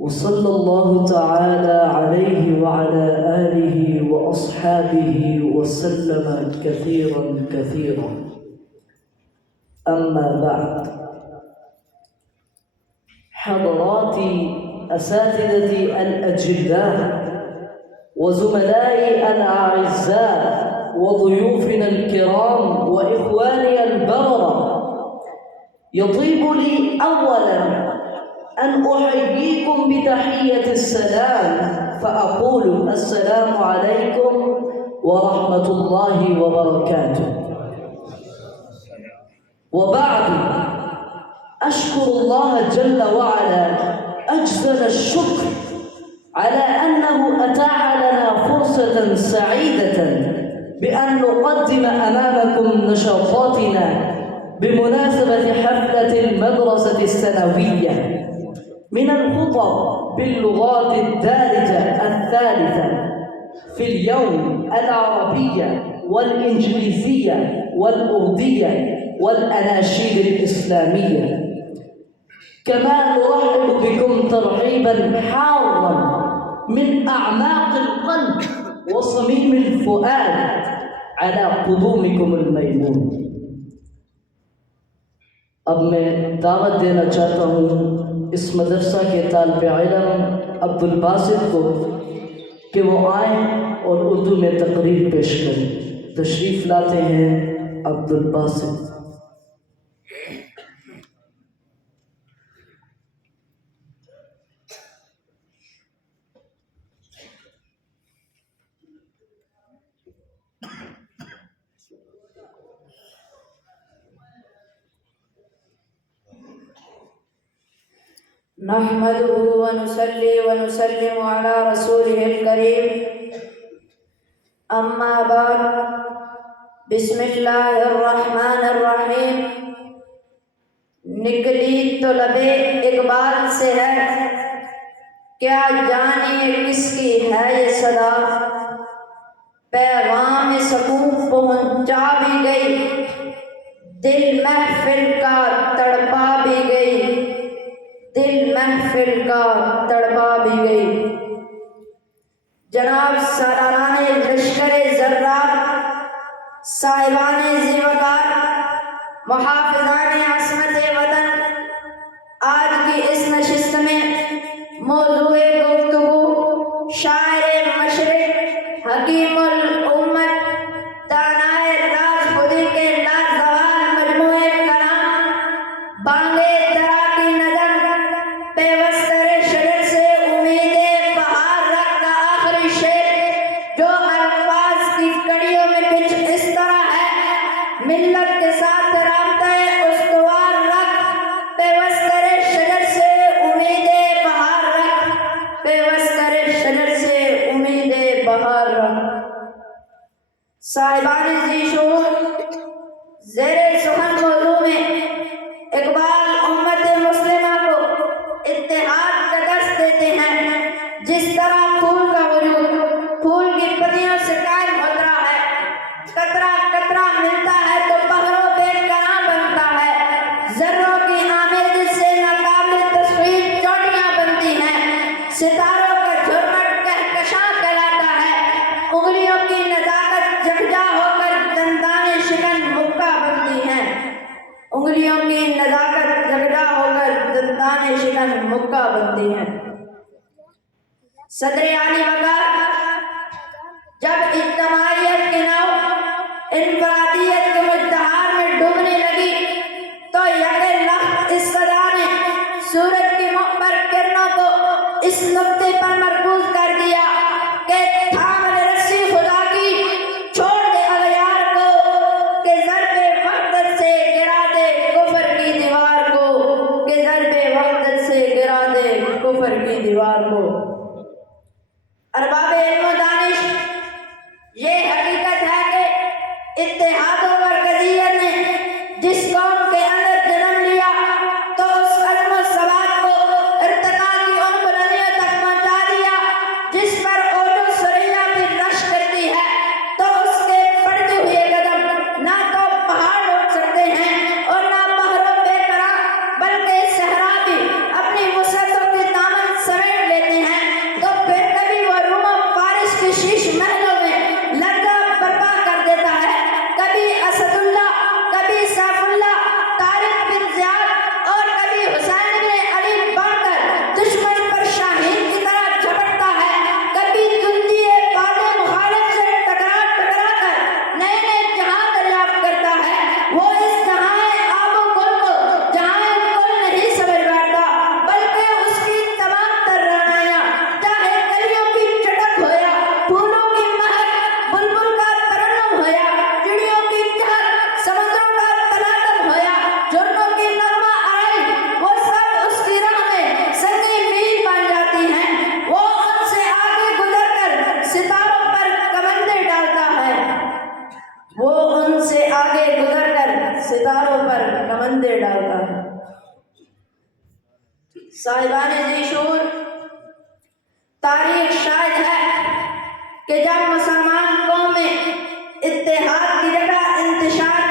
وصلى الله تعالى عليه وعلى آله وأصحابه وسلم كثيرا كثيرا. أما بعد، حضراتي أساتذتي الأجلاء وزملائي الأعزاء وضيوفنا الكرام وإخواني البررة، يطيب لي أولاً أن أحييكم بتحية السلام، فأقول السلام عليكم ورحمة الله وبركاته. وبعد، أشكر الله جل وعلا أجزل الشكر على أنه أتاح لنا فرصة سعيدة بأن نقدم أمامكم نشاطاتنا بمناسبة حفلة المدرسة الثانوية من الخطب باللغات الدارجة الثالثة في اليوم العربية والإنجليزية والأردية والأناشيد الإسلامية. كما نرحب بكم ترحيبا حارا من أعماق القلب وصميم الفؤاد على قدومكم الميمون. اب میں دعوت دینا چاہتا ہوں اس مدرسہ کے طالب علم عبد الباسط کو کہ وہ آئیں اور اردو میں تقریر پیش کریں۔ تشریف لاتے ہیں عبد الباسط۔ نحمده ونصلي ونسلم على رسوله الكريم، اما بعد، بسم اللہ الرحمن الرحیم۔ نکلی تو لب اقبال سے ہے، کیا جانے کس کی ہے یہ صدا، پیغام سکون پہنچا بھی گئی، دل محفل کا تڑپا بھی گئی، دل محفل کا تڑپا بھی گئی۔ جناب سالاران لشکر زرار، صاحبان ذیوقار، محافظان عصمت وطن، آج کی اس نشست میں موضوع گفتگو شاعر مشرق، حکیم الامت، دانائے راز خودی کے لازوال مجموعے کلام، بانگے درا کی نظر، پیوستر شجر سے امید بہار رکھ کا آخری شعر، جو الفاظ کی کڑیوں میں کچھ اس طرح ہے: ملت کے ساتھ رابطہ استوار رکھ، پیوستر شجر سے امید بہار رکھ، پیوستر شجر سے امید بہار رکھ۔ صاحبان ذی شعور، زیر سخن موضوع میں اقبال امت مسلمہ کو اتحاد کا درس دیتے ہیں۔ جس طرح پھول کا وجود پھول کی پتیوں سے قائم ہوتا ہے، قطرہ قطرہ ملتا ہے تو بحر و بے کراں بنتا ہے، ذروں کی آمیزش سے ناقابل تصویر چوٹیاں بنتی ہیں، ستاروں کا جھرمٹ کہکشاں کہلاتا ہے، انگلیوں کی نزاکت یکجا ہو کر دندان شکن مکہ بنتی ہیں، انگلیوں کی نزاکت یکجا ہو کر دندان شکن مکہ بنتی ہیں۔ صدر عالی وقار جب اجتماعیت کی ناؤ انفرادیت کے مجدہار میں ڈوبنے لگی تو یک لخت اس صدا نے سورج کی محبر کرنوں کو اس نقطے پر مرکوز کر دیا کہ تھام لے رسی خدا کی، چھوڑ دے اغیار کو، کہ ضرب وحدت سے گرا دے کفر کی دیوار کو، کہ ضرب وحدت سے گرا دے کفر کی دیوار کو۔ ارباب علم و دانش، یہ حقیقت ہے کہ اتحاد و مرکزیت نے جس قوم کے اندر جنم لیا تو اس عزم و ثبات کو ارتقاء کی ان بلندیوں تک پہنچا دیا جس پر اوج و ثریا بھی رش کرتی ہے، تو اس کے بڑھتے ہوئے قدم نہ تو پہاڑ روک سکتے ہیں اور نہ بحر و بے قرار، بلکہ صحرا بھی اپنی وسعتوں کی دامن سمیٹ صاحبان ذی شعور، تاریخ شاہد ہے کہ جب مسلمان